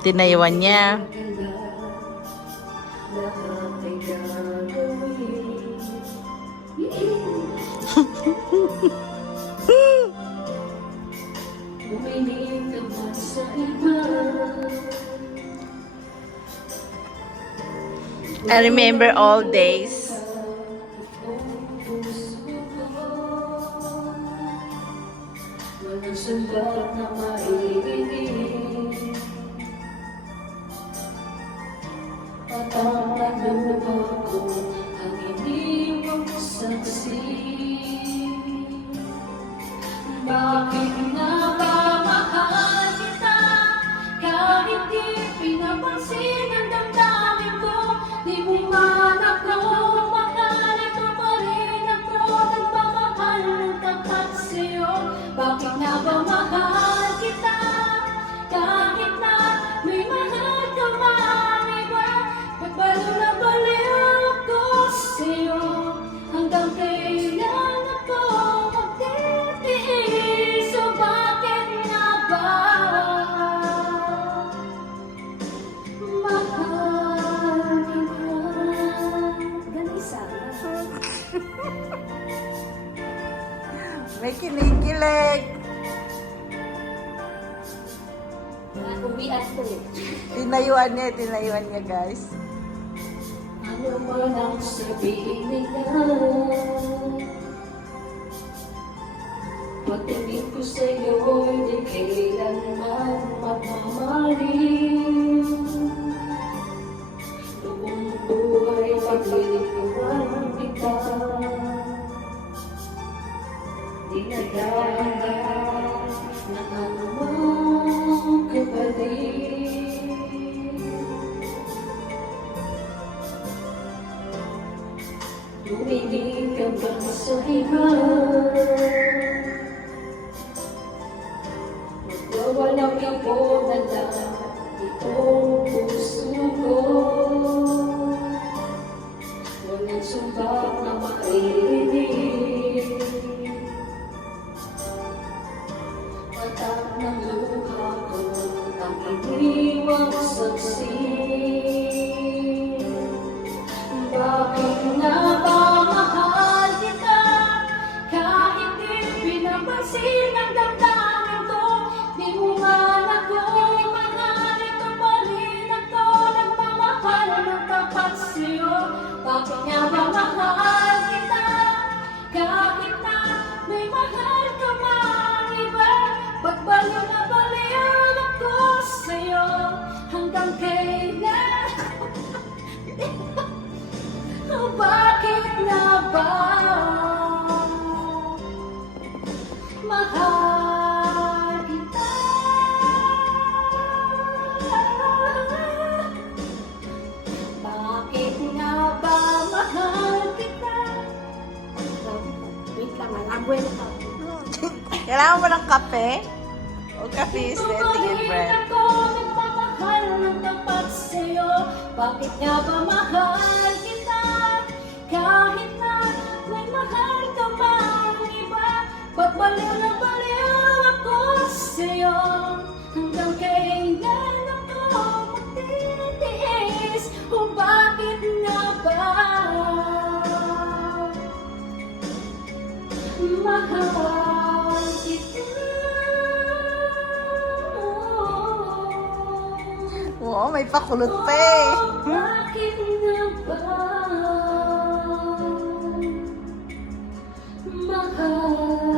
Tinayuan niya. I remember all days. Walang sumbat na maiinig at ang nagluba ko ang hindi mong saksi. Bakit nga ba mahal kita kahit di pinapansin ang damdamin ko? Di mo man ako mahal, ito pa rin ako nagmamahal ng tapat sa'yo. Bakit nga ba mahal kita kahit na may mahal ka man iba? Pagbalo na baliw ako sa'yo, hanggang kailan ako magtitiis? So bakit nga ba mahal kita? Ganisa. May kinikilig. Uwian ko eh. Tinayuan niya guys. Ano man ang sabihin nila, pagtingin ko sa'yo di kailanman magmamaling. Buong buhay paglilikuan kita, di nagdahanda ng anumang kapalit. Tumingin ka ba sa iba? Magwawalang ako na lang itong puso ko. Walang sumbak na makinig at ang ng luha ko ang iniwang saksi. Bakit nga ba mahal kita kahit di pinapansin ang damdamin ko? Di mo man ako mahal, ito pa rin ako nagmamahal ng tapat sa'yo. Bakit nga ba mahal kita kahit na may mahal ka man iba? Pagbaliw na baliw ako sa'yo, hanggang kailan? Bakit nga ba mahal kita? Bakit nga ba mahal kita? Wait lang, abuelo ka. Kailangan mo ng kape? O kape is setting in bread. Ako nagmamahal ng tapat sa'yo. Bakit nga ba mahal kita kahit na may mahal ka man iba? Pagbaliw na baliw ako sa'yo, hanggang kailan ako magtitiis? Kung bakit nga ba mahal kita? Oo, may pakulot pa eh. Bakit nga ba mahal